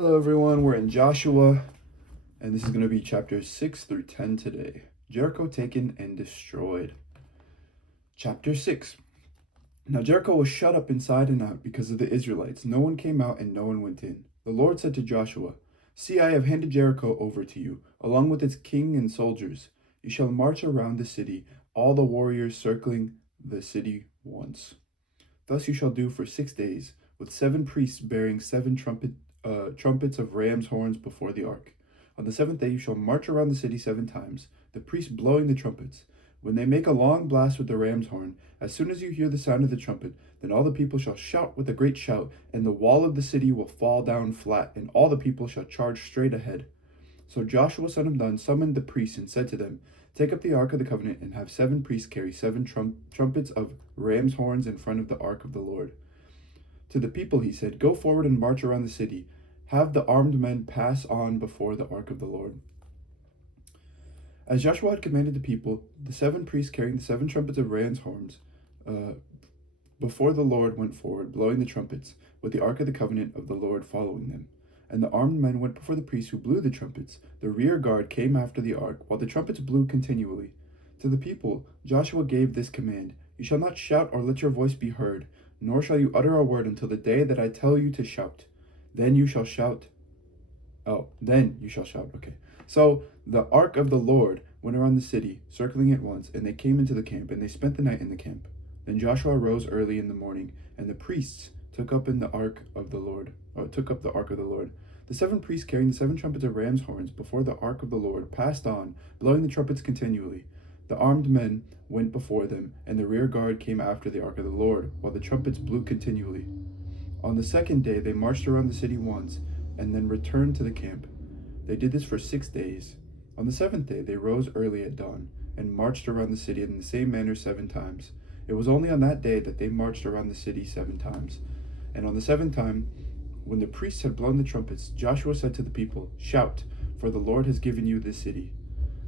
Hello, everyone. We're in Joshua, and this is going to be chapters 6 through 10 today. Jericho taken and destroyed. Chapter 6. Now Jericho was shut up inside and out because of the Israelites. No one came out and no one went in. The Lord said to Joshua, "See, I have handed Jericho over to you, along with its king and soldiers. You shall march around the city, all the warriors circling the city once. Thus you shall do for 6 days, with 7 priests bearing 7 trumpets of ram's horns before the ark. On the 7th day you shall march around the city 7 times, the priests blowing the trumpets. When they make a long blast with the ram's horn, as soon as you hear the sound of the trumpet, then all the people shall shout with a great shout, and the wall of the city will fall down flat, and all the people shall charge straight ahead." So Joshua son of Nun summoned the priests and said to them, "Take up the ark of the covenant and have 7 priests carry 7 trumpets of ram's horns in front of the ark of the Lord." To the people he said, "Go forward and march around the city. Have the armed men pass on before the ark of the Lord." As Joshua had commanded the people, the 7 priests carrying the 7 trumpets of ram's horns before the Lord went forward, blowing the trumpets, with the ark of the covenant of the Lord following them. And the armed men went before the priests who blew the trumpets. The rear guard came after the ark, while the trumpets blew continually. To the people, Joshua gave this command: "You shall not shout or let your voice be heard, nor shall you utter a word until the day that I tell you to shout. Then you shall shout." Then you shall shout. Okay. So the ark of the Lord went around the city, circling it once, and they came into the camp, and they spent the night in the camp. Then Joshua rose early in the morning, and the priests took up the ark of the Lord. The 7 priests carrying the 7 trumpets of ram's horns before the ark of the Lord passed on, blowing the trumpets continually. The armed men went before them, and the rear guard came after the ark of the Lord, while the trumpets blew continually. On the 2nd day they marched around the city once, and then returned to the camp. They did this for 6 days. On the 7th day they rose early at dawn, and marched around the city in the same manner 7 times. It was only on that day that they marched around the city 7 times. And on the 7th time, when the priests had blown the trumpets, Joshua said to the people, "Shout, for the Lord has given you this city.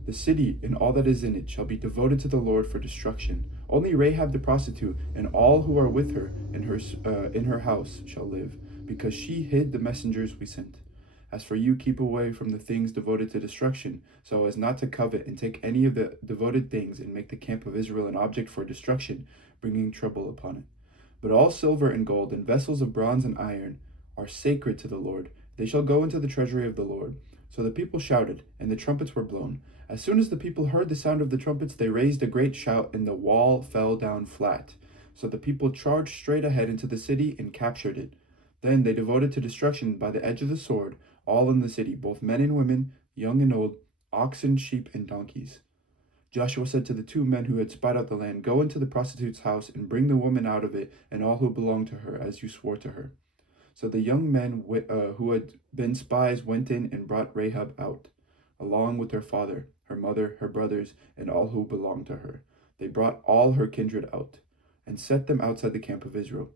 The city and all that is in it shall be devoted to the Lord for destruction. Only Rahab the prostitute and all who are with her in her house shall live, because she hid the messengers we sent. As for you, keep away from the things devoted to destruction, so as not to covet and take any of the devoted things and make the camp of Israel an object for destruction, bringing trouble upon it. But all silver and gold and vessels of bronze and iron are sacred to the Lord. They shall go into the treasury of the Lord." So the people shouted, and the trumpets were blown. As soon as the people heard the sound of the trumpets, they raised a great shout, and the wall fell down flat. So the people charged straight ahead into the city and captured it. Then they devoted to destruction by the edge of the sword all in the city, both men and women, young and old, oxen, sheep, and donkeys. Joshua said to the 2 men who had spied out the land, "Go into the prostitute's house and bring the woman out of it and all who belong to her, as you swore to her." So the young men who had been spies went in and brought Rahab out, along with her father, her mother, her brothers, and all who belonged to her. They brought all her kindred out, and set them outside the camp of Israel.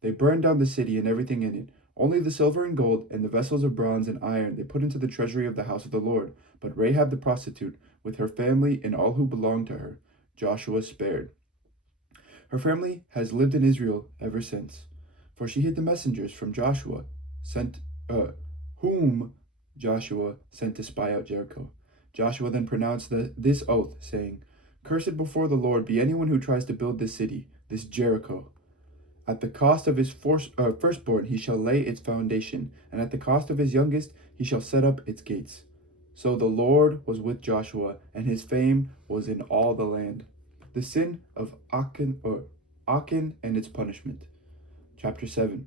They burned down the city and everything in it. Only the silver and gold and the vessels of bronze and iron they put into the treasury of the house of the Lord. But Rahab the prostitute, with her family and all who belonged to her, Joshua spared. Her family has lived in Israel ever since, for she hid the messengers from whom Joshua sent to spy out Jericho. Joshua then pronounced this oath, saying, "Cursed before the Lord be anyone who tries to build this city, this Jericho. At the cost of his firstborn he shall lay its foundation, and at the cost of his youngest he shall set up its gates." So the Lord was with Joshua, and his fame was in all the land. The sin of Achan and its punishment. Chapter 7.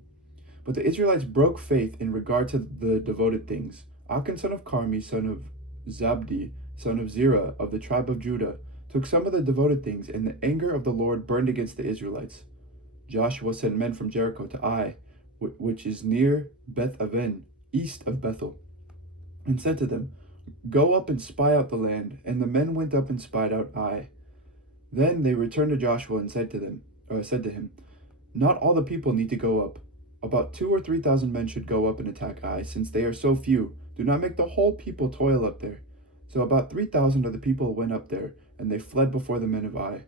But the Israelites broke faith in regard to the devoted things. Achan son of Carmi, son of Zabdi, son of Zerah, of the tribe of Judah, took some of the devoted things, and the anger of the Lord burned against the Israelites. Joshua sent men from Jericho to Ai, which is near Beth Aven, east of Bethel, and said to them, "Go up and spy out the land." And the men went up and spied out Ai. Then they returned to Joshua and said to him, "Not all the people need to go up. About 2,000 or 3,000 men should go up and attack Ai, since they are so few. Do not make the whole people toil up there." So about 3,000 of the people went up there, and they fled before the men of Ai.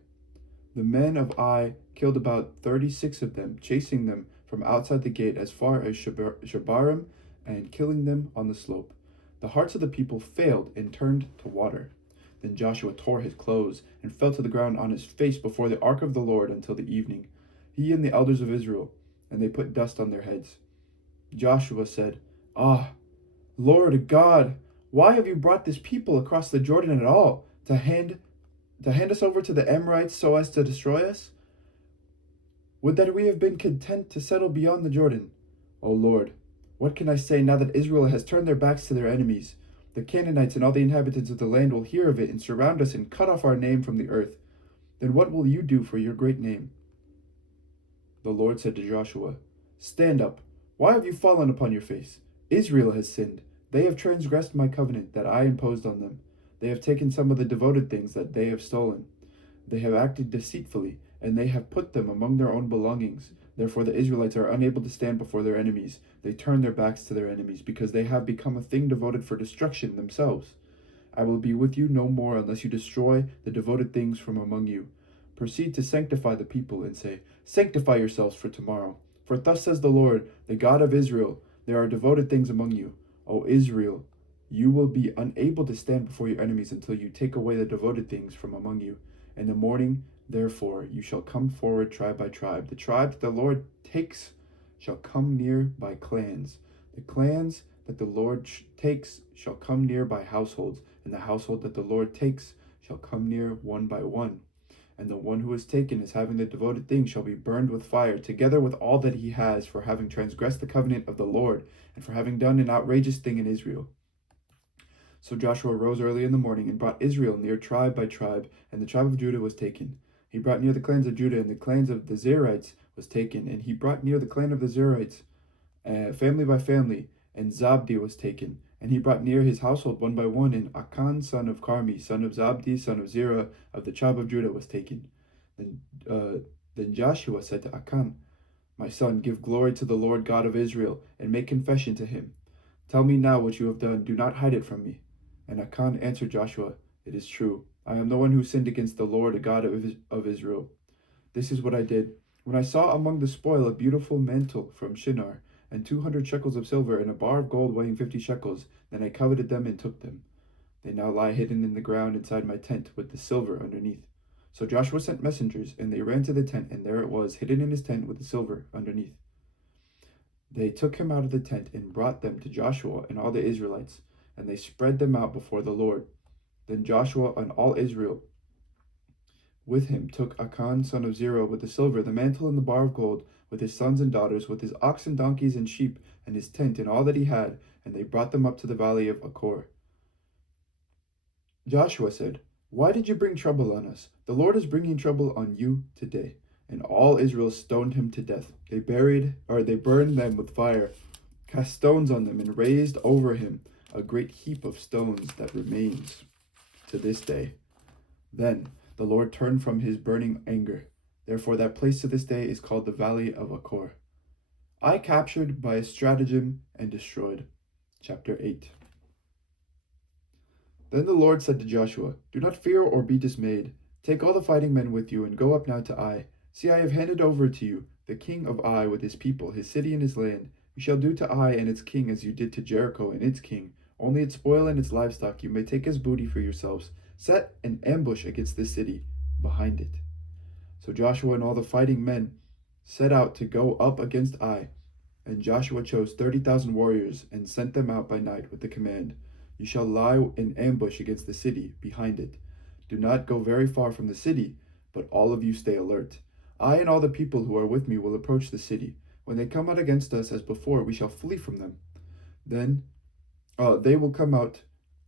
The men of Ai killed about 36 of them, chasing them from outside the gate as far as Shebarim and killing them on the slope. The hearts of the people failed and turned to water. Then Joshua tore his clothes and fell to the ground on his face before the ark of the Lord until the evening, he and the elders of Israel, and they put dust on their heads. Joshua said, "Ah, Lord God, why have you brought this people across the Jordan at all, to hand us over to the Amorites so as to destroy us? Would that we have been content to settle beyond the Jordan. O Lord, what can I say now that Israel has turned their backs to their enemies? The Canaanites and all the inhabitants of the land will hear of it and surround us and cut off our name from the earth. Then what will you do for your great name?" The Lord said to Joshua, "Stand up. Why have you fallen upon your face? Israel has sinned. They have transgressed my covenant that I imposed on them. They have taken some of the devoted things that they have stolen. They have acted deceitfully, and they have put them among their own belongings. Therefore the Israelites are unable to stand before their enemies. They turn their backs to their enemies, because they have become a thing devoted for destruction themselves. I will be with you no more unless you destroy the devoted things from among you. Proceed to sanctify the people, and say, 'Sanctify yourselves for tomorrow. For thus says the Lord, the God of Israel, there are devoted things among you. O Israel, you will be unable to stand before your enemies until you take away the devoted things from among you. In the morning, therefore, you shall come forward tribe by tribe. The tribe that the Lord takes shall come near by clans. The clans that the Lord takes shall come near by households, and the household that the Lord takes shall come near one by one. And the one who is taken as having the devoted thing shall be burned with fire, together with all that he has, for having transgressed the covenant of the Lord, and for having done an outrageous thing in Israel." So Joshua rose early in the morning and brought Israel near tribe by tribe, and the tribe of Judah was taken. He brought near the clans of Judah, and the clans of the Zerites was taken, and he brought near the clan of the Zerites, family by family, and Zabdi was taken. And he brought near his household one by one, and Achan son of Carmi, son of Zabdi, son of Zerah, of the tribe of Judah, was taken. Then Joshua said to Achan, "My son, give glory to the Lord God of Israel, and make confession to him. Tell me now what you have done. Do not hide it from me." And Achan answered Joshua, "It is true. I am the one who sinned against the Lord, the God of Israel. This is what I did. When I saw among the spoil a beautiful mantle from Shinar, and 200 shekels of silver, and a bar of gold weighing 50 shekels, then I coveted them and took them. They now lie hidden in the ground inside my tent, with the silver underneath." So Joshua sent messengers, and they ran to the tent, and there it was, hidden in his tent with the silver underneath. They took him out of the tent and brought them to Joshua and all the Israelites, and they spread them out before the Lord. Then Joshua and all Israel with him took Achan son of Zerah with the silver, the mantle and the bar of gold, with his sons and daughters, with his oxen, donkeys, and sheep, and his tent, and all that he had, and they brought them up to the valley of Achor. Joshua said, "Why did you bring trouble on us? The Lord is bringing trouble on you today." And all Israel stoned him to death. They burned them with fire, cast stones on them, and raised over him a great heap of stones that remains to this day. Then the Lord turned from his burning anger. Therefore that place to this day is called the Valley of Achor. I captured by a stratagem and destroyed. Chapter 8. Then the Lord said to Joshua, "Do not fear or be dismayed. Take all the fighting men with you and go up now to Ai. See, I have handed over to you the king of Ai with his people, his city and his land. You shall do to Ai and its king as you did to Jericho and its king. Only its spoil and its livestock you may take as booty for yourselves. Set an ambush against this city behind it." So Joshua and all the fighting men set out to go up against Ai. And Joshua chose 30,000 warriors and sent them out by night with the command, "You shall lie in ambush against the city behind it. Do not go very far from the city, but all of you stay alert. I and all the people who are with me will approach the city. When they come out against us as before, we shall flee from them. Then they will come out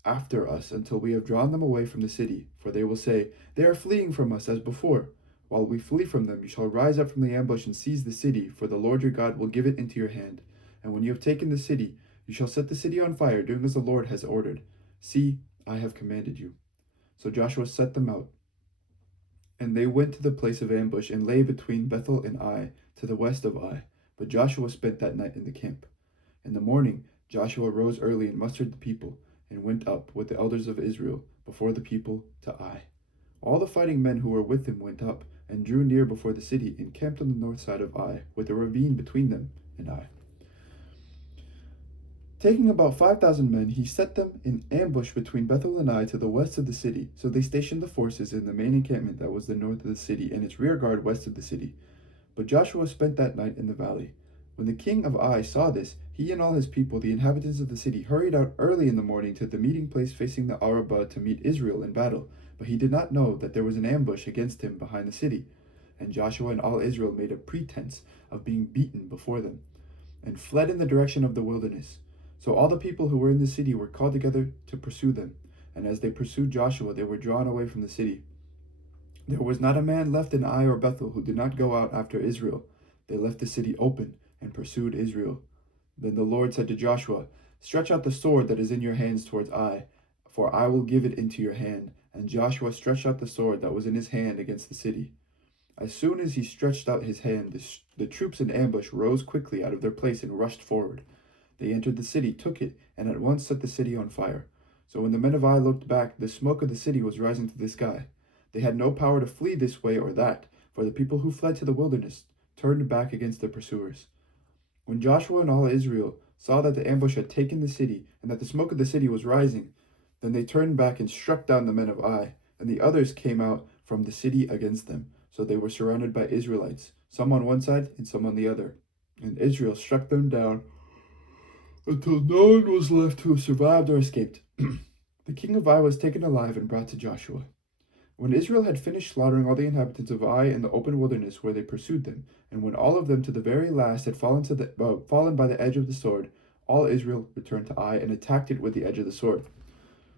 after us until we have drawn them away from the city, for they will say, 'They are fleeing from us as before.' While we flee from them, you shall rise up from the ambush and seize the city, for the Lord your God will give it into your hand. And when you have taken the city, you shall set the city on fire, doing as the Lord has ordered. See, I have commanded you." So Joshua set them out, and they went to the place of ambush and lay between Bethel and Ai, to the west of Ai. But Joshua spent that night in the camp. In the morning, Joshua rose early and mustered the people, and went up with the elders of Israel before the people to Ai. All the fighting men who were with him went up, and drew near before the city, and camped on the north side of Ai, with a ravine between them and Ai. Taking about 5,000 men, he set them in ambush between Bethel and Ai to the west of the city. So they stationed the forces in the main encampment that was the north of the city, and its rear guard west of the city. But Joshua spent that night in the valley. When the king of Ai saw this, he and all his people, the inhabitants of the city, hurried out early in the morning to the meeting place facing the Arabah to meet Israel in battle. But he did not know that there was an ambush against him behind the city. And Joshua and all Israel made a pretense of being beaten before them, and fled in the direction of the wilderness. So all the people who were in the city were called together to pursue them. And as they pursued Joshua, they were drawn away from the city. There was not a man left in Ai or Bethel who did not go out after Israel. They left the city open and pursued Israel. Then the Lord said to Joshua, "Stretch out the sword that is in your hands towards Ai, for I will give it into your hand." And Joshua stretched out the sword that was in his hand against the city. As soon as he stretched out his hand, the troops in ambush rose quickly out of their place and rushed forward. They entered the city, took it, and at once set the city on fire. So when the men of Ai looked back, the smoke of the city was rising to the sky. They had no power to flee this way or that, for the people who fled to the wilderness turned back against their pursuers. When Joshua and all Israel saw that the ambush had taken the city, and that the smoke of the city was rising, then they turned back and struck down the men of Ai, and the others came out from the city against them. So they were surrounded by Israelites, some on one side and some on the other. And Israel struck them down until no one was left who survived or escaped. The king of Ai was taken alive and brought to Joshua. When Israel had finished slaughtering all the inhabitants of Ai in the open wilderness where they pursued them, and when all of them to the very last had fallen by the edge of the sword, all Israel returned to Ai and attacked it with the edge of the sword.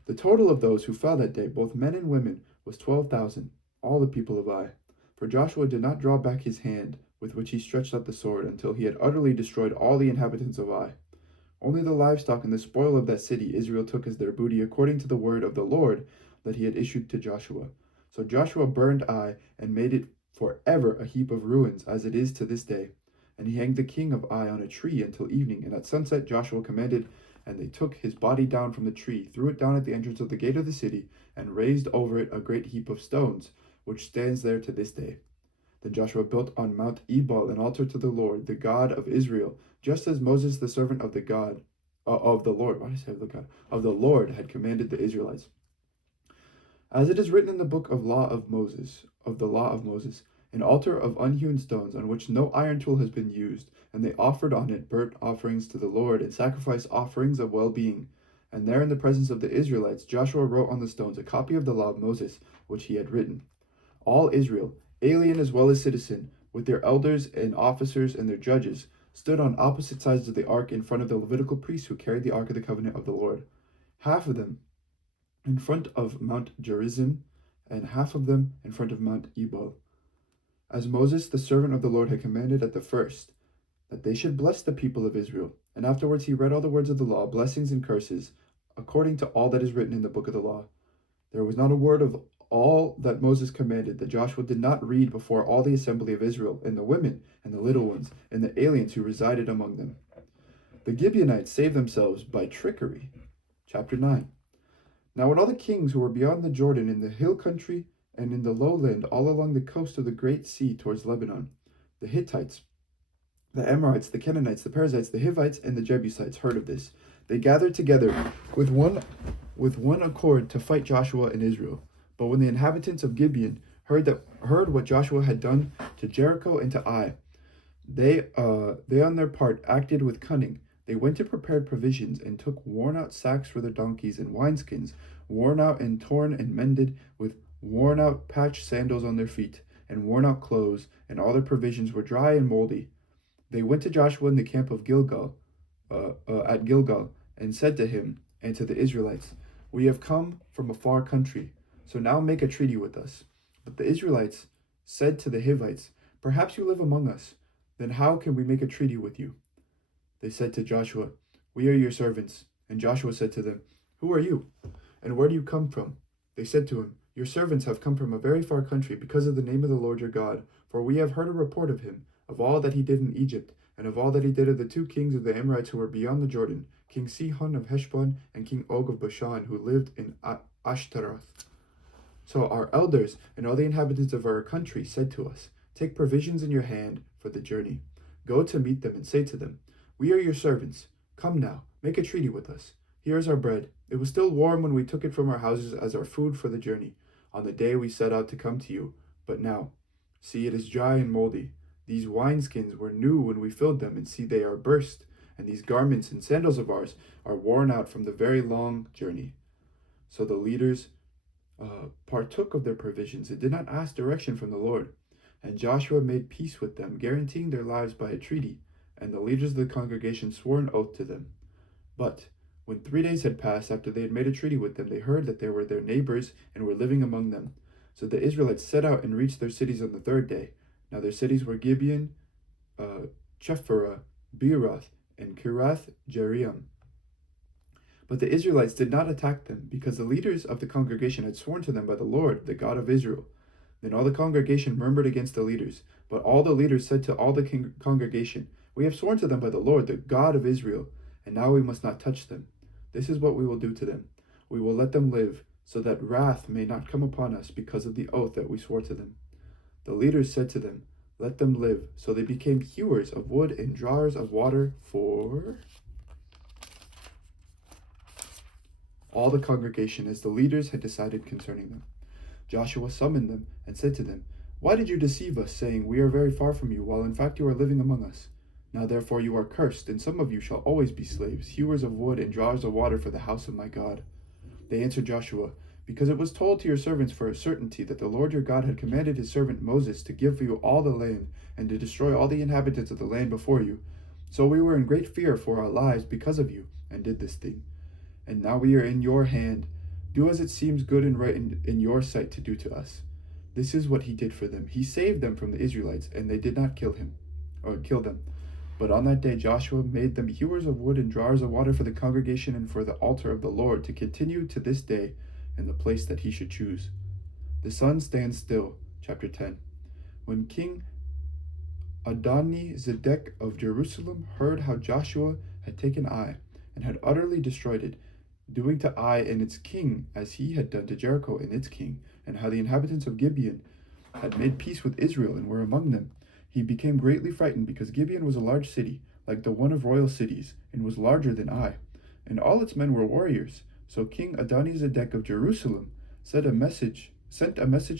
The total of those who fell that day, both men and women, was 12,000, all the people of Ai. For Joshua did not draw back his hand with which he stretched out the sword until he had utterly destroyed all the inhabitants of Ai. Only the livestock and the spoil of that city Israel took as their booty according to the word of the Lord that he had issued to Joshua. So Joshua burned Ai and made it forever a heap of ruins, as it is to this day. And he hanged the king of Ai on a tree until evening. And at sunset Joshua commanded, and they took his body down from the tree, threw it down at the entrance of the gate of the city, and raised over it a great heap of stones, which stands there to this day. Then Joshua built on Mount Ebal an altar to the Lord, the God of Israel, just as Moses, the servant of the God of the Lord, why did I say of the God of the Lord, had commanded the Israelites. As it is written in the book of the law of Moses, an altar of unhewn stones on which no iron tool has been used, and they offered on it burnt offerings to the Lord and sacrifice offerings of well-being. And there in the presence of the Israelites, Joshua wrote on the stones a copy of the law of Moses, which he had written. All Israel, alien as well as citizen, with their elders and officers and their judges, stood on opposite sides of the ark in front of the Levitical priests who carried the ark of the covenant of the Lord. Half of them in front of Mount Gerizim, and half of them in front of Mount Ebal, as Moses, the servant of the Lord, had commanded at the first, that they should bless the people of Israel. And afterwards he read all the words of the law, blessings and curses, according to all that is written in the book of the law. There was not a word of all that Moses commanded that Joshua did not read before all the assembly of Israel, and the women, and the little ones, and the aliens who resided among them. The Gibeonites saved themselves by trickery. Chapter 9. Now when all the kings who were beyond the Jordan in the hill country and in the lowland all along the coast of the great sea towards Lebanon, the Hittites, the Amorites, the Canaanites, the Perizzites, the Hivites, and the Jebusites heard of this. They gathered together with one accord to fight Joshua and Israel. But when the inhabitants of Gibeon heard what Joshua had done to Jericho and to Ai, they on their part acted with cunning. They went and prepared provisions and took worn-out sacks for their donkeys and wineskins, worn out and torn and mended, with worn-out patched sandals on their feet, and worn-out clothes, and all their provisions were dry and moldy. They went to Joshua in the camp of at Gilgal, and said to him and to the Israelites, "We have come from a far country, so now make a treaty with us." But the Israelites said to the Hivites, "Perhaps you live among us. Then how can we make a treaty with you?" They said to Joshua, "We are your servants." And Joshua said to them, "Who are you? And where do you come from?" They said to him, "Your servants have come from a very far country because of the name of the Lord your God, for we have heard a report of him, of all that he did in Egypt, and of all that he did of the two kings of the Amorites who were beyond the Jordan, King Sihon of Heshbon and King Og of Bashan, who lived in Ashtaroth." So our elders and all the inhabitants of our country said to us, "Take provisions in your hand for the journey. Go to meet them and say to them, 'We are your servants. Come now, Make a treaty with us. Here is our bread. It was still warm when we took it from our houses as our food for the journey, on the day we set out to come to you. But now, see, it is dry and moldy. These wineskins were new when we filled them, and see, they are burst. And these garments and sandals of ours are worn out from the very long journey." So the leaders partook of their provisions and did not ask direction from the Lord. And Joshua made peace with them, guaranteeing their lives by a treaty. And the leaders of the congregation swore an oath to them. But when 3 days had passed after they had made a treaty with them, they heard that they were their neighbors and were living among them. So the Israelites set out and reached their cities on the 3rd day. Now their cities were Gibeon, Chephirah, Beeroth, and Kirath Jearim. But the Israelites did not attack them, because the leaders of the congregation had sworn to them by the Lord, the God of Israel. Then all the congregation murmured against the leaders. But all the leaders said to all the congregation, "We have sworn to them by the Lord, the God of Israel, and now we must not touch them. This is what we will do to them. We will let them live, so that wrath may not come upon us because of the oath that we swore to them." The leaders said to them, "Let them live." So they became hewers of wood and drawers of water for all the congregation, as the leaders had decided concerning them. Joshua summoned them and said to them, "Why did you deceive us, saying, 'We are very far from you,' while in fact you are living among us? Now therefore you are cursed, and some of you shall always be slaves, hewers of wood and drawers of water for the house of my God." They answered Joshua, "Because it was told to your servants for a certainty that the Lord your God had commanded his servant Moses to give you all the land, and to destroy all the inhabitants of the land before you. So we were in great fear for our lives because of you, and did this thing. And now we are in your hand. Do as it seems good and right in your sight to do to us." This is what he did for them. He saved them from the Israelites, and they did not kill them. But on that day Joshua made them hewers of wood and drawers of water for the congregation and for the altar of the Lord, to continue to this day in the place that he should choose. The sun stands still. Chapter 10. When King Adoni-Zedek of Jerusalem heard how Joshua had taken Ai and had utterly destroyed it, doing to Ai and its king as he had done to Jericho and its king, and how the inhabitants of Gibeon had made peace with Israel and were among them, he became greatly frightened, because Gibeon was a large city, like the one of royal cities, and was larger than Ai, and all its men were warriors. So King Adoni-Zedek of Jerusalem sent a message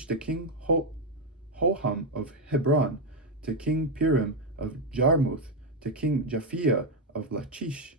to King Hoham of Hebron, to King Piram of Jarmuth, to King Japhia of Lachish,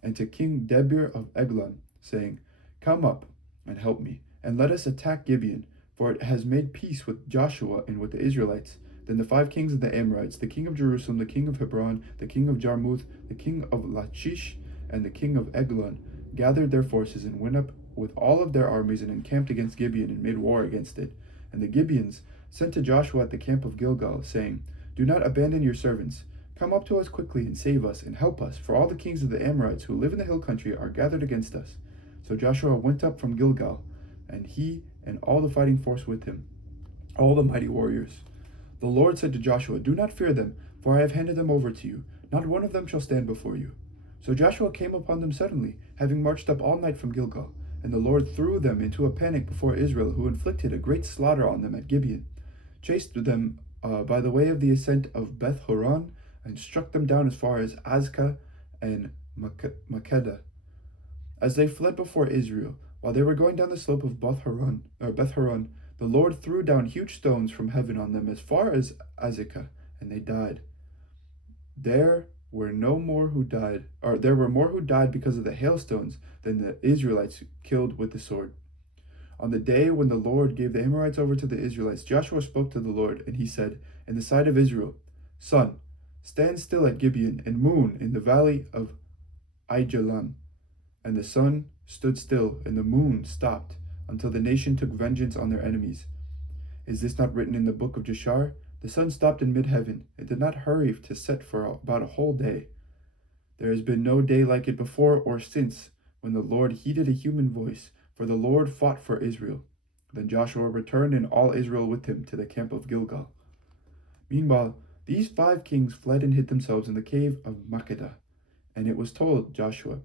and to King Debir of Eglon, saying, "Come up and help me, and let us attack Gibeon, for it has made peace with Joshua and with the Israelites." Then the 5 kings of the Amorites, the king of Jerusalem, the king of Hebron, the king of Jarmuth, the king of Lachish, and the king of Eglon, gathered their forces and went up with all of their armies and encamped against Gibeon and made war against it. And the Gibeons sent to Joshua at the camp of Gilgal, saying, "Do not abandon your servants. Come up to us quickly and save us and help us, for all the kings of the Amorites who live in the hill country are gathered against us." So Joshua went up from Gilgal, and he and all the fighting force with him, all the mighty warriors. The Lord said to Joshua, "Do not fear them, for I have handed them over to you. Not one of them shall stand before you." So Joshua came upon them suddenly, having marched up all night from Gilgal. And the Lord threw them into a panic before Israel, who inflicted a great slaughter on them at Gibeon, chased them by the way of the ascent of Beth Horon, and struck them down as far as Azekah and Makkedah. As they fled before Israel, while they were going down the slope of Beth Horon, the Lord threw down huge stones from heaven on them as far as Azekah, and they died. There were more who died because of the hailstones than the Israelites killed with the sword. On the day when the Lord gave the Amorites over to the Israelites, Joshua spoke to the Lord, and he said, in the sight of Israel, "Sun, stand still at Gibeon, and moon in the valley of Aijalon." And the sun stood still, and the moon stopped, until the nation took vengeance on their enemies. Is this not written in the book of Jashar? The sun stopped in mid-heaven. It did not hurry to set for about a whole day. There has been no day like it before or since, when the Lord heeded a human voice, for the Lord fought for Israel. Then Joshua returned, and all Israel with him, to the camp of Gilgal. Meanwhile, these 5 kings fled and hid themselves in the cave of Makkedah. And it was told Joshua,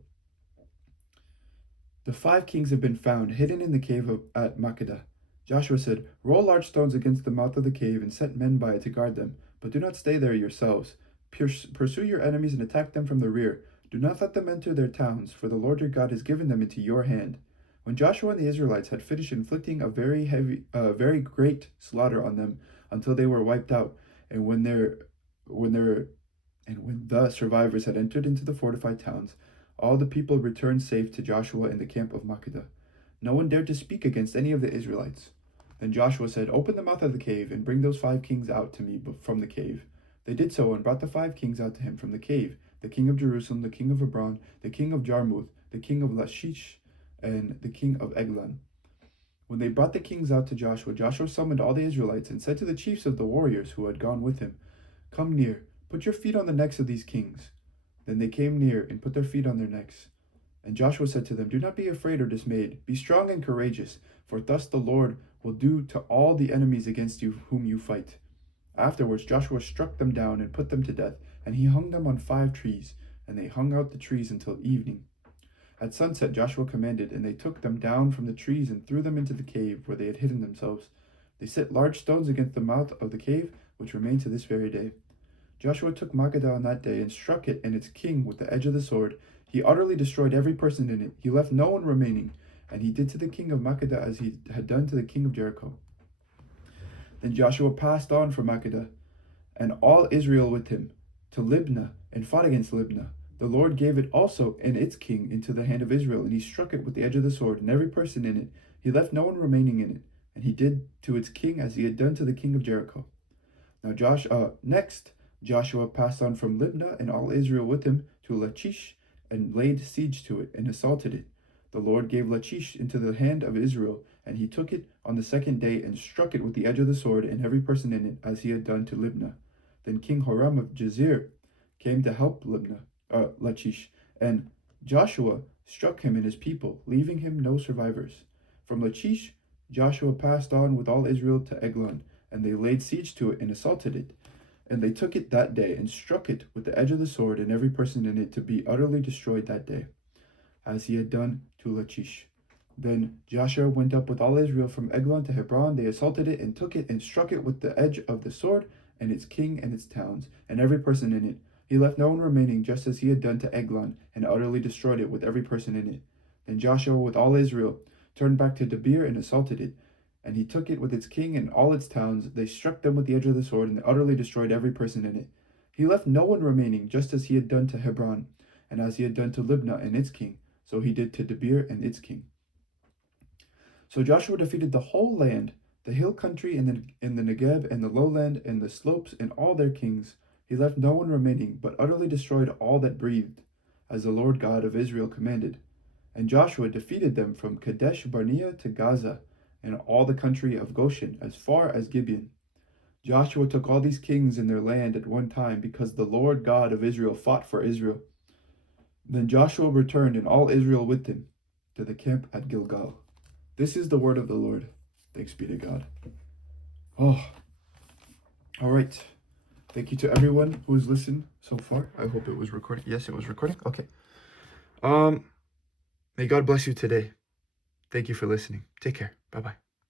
"The 5 kings have been found hidden in the cave at Makkedah." Joshua said, "Roll large stones against the mouth of the cave and set men by it to guard them, but do not stay there yourselves. Pursue your enemies and attack them from the rear. Do not let them enter their towns, for the Lord your God has given them into your hand. When Joshua and the Israelites had finished inflicting a very great slaughter on them until they were wiped out, and when the survivors had entered into the fortified towns, all the people returned safe to Joshua in the camp of Makkedah. No one dared to speak against any of the Israelites. Then Joshua said, "Open the mouth of the cave, and bring those 5 kings out to me from the cave." They did so, and brought the 5 kings out to him from the cave, the king of Jerusalem, the king of Hebron, the king of Jarmuth, the king of Lachish, and the king of Eglon. When they brought the kings out to Joshua, Joshua summoned all the Israelites and said to the chiefs of the warriors who had gone with him, "Come near, put your feet on the necks of these kings." Then they came near and put their feet on their necks. And Joshua said to them, "Do not be afraid or dismayed. Be strong and courageous, for thus the Lord will do to all the enemies against you whom you fight." Afterwards Joshua struck them down and put them to death, and he hung them on 5 trees, and they hung out the trees until evening. At sunset Joshua commanded, and they took them down from the trees and threw them into the cave where they had hidden themselves. They set large stones against the mouth of the cave, which remain to this very day. Joshua took Makkedah on that day and struck it and its king with the edge of the sword. He utterly destroyed every person in it. He left no one remaining, and he did to the king of Makkedah as he had done to the king of Jericho. Then Joshua passed on from Makkedah, and all Israel with him, to Libnah, and fought against Libnah. The Lord gave it also and its king into the hand of Israel, and he struck it with the edge of the sword, and every person in it. He left no one remaining in it, and he did to its king as he had done to the king of Jericho. Next, Joshua passed on from Libnah, and all Israel with him, to Lachish, and laid siege to it, and assaulted it. The Lord gave Lachish into the hand of Israel, and he took it on the 2nd day, and struck it with the edge of the sword, and every person in it, as he had done to Libnah. Then King Horam of Jazer came to help Lachish, and Joshua struck him and his people, leaving him no survivors. From Lachish, Joshua passed on with all Israel to Eglon, and they laid siege to it and assaulted it. And they took it that day, and struck it with the edge of the sword, and every person in it to be utterly destroyed that day, as he had done to Lachish. Then Joshua went up with all Israel from Eglon to Hebron. They assaulted it, and took it, and struck it with the edge of the sword, and its king and its towns, and every person in it. He left no one remaining, just as he had done to Eglon, and utterly destroyed it with every person in it. Then Joshua with all Israel turned back to Debir and assaulted it, and he took it with its king and all its towns. They struck them with the edge of the sword, and they utterly destroyed every person in it. He left no one remaining, just as he had done to Hebron, and as he had done to Libnah and its king, so he did to Debir and its king. So Joshua defeated the whole land, the hill country in the Negeb and the lowland and the slopes and all their kings. He left no one remaining, but utterly destroyed all that breathed, as the Lord God of Israel commanded. And Joshua defeated them from Kadesh Barnea to Gaza, and all the country of Goshen, as far as Gibeon. Joshua took all these kings in their land at one time, because the Lord God of Israel fought for Israel. Then Joshua returned, and all Israel with him, to the camp at Gilgal. This is the word of the Lord. Thanks be to God. Oh, all right. Thank you to everyone who has listened so far. I hope it was recording. Yes, it was recording. Okay. May God bless you today. Thank you for listening. Take care. Bye-bye.